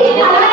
Lord.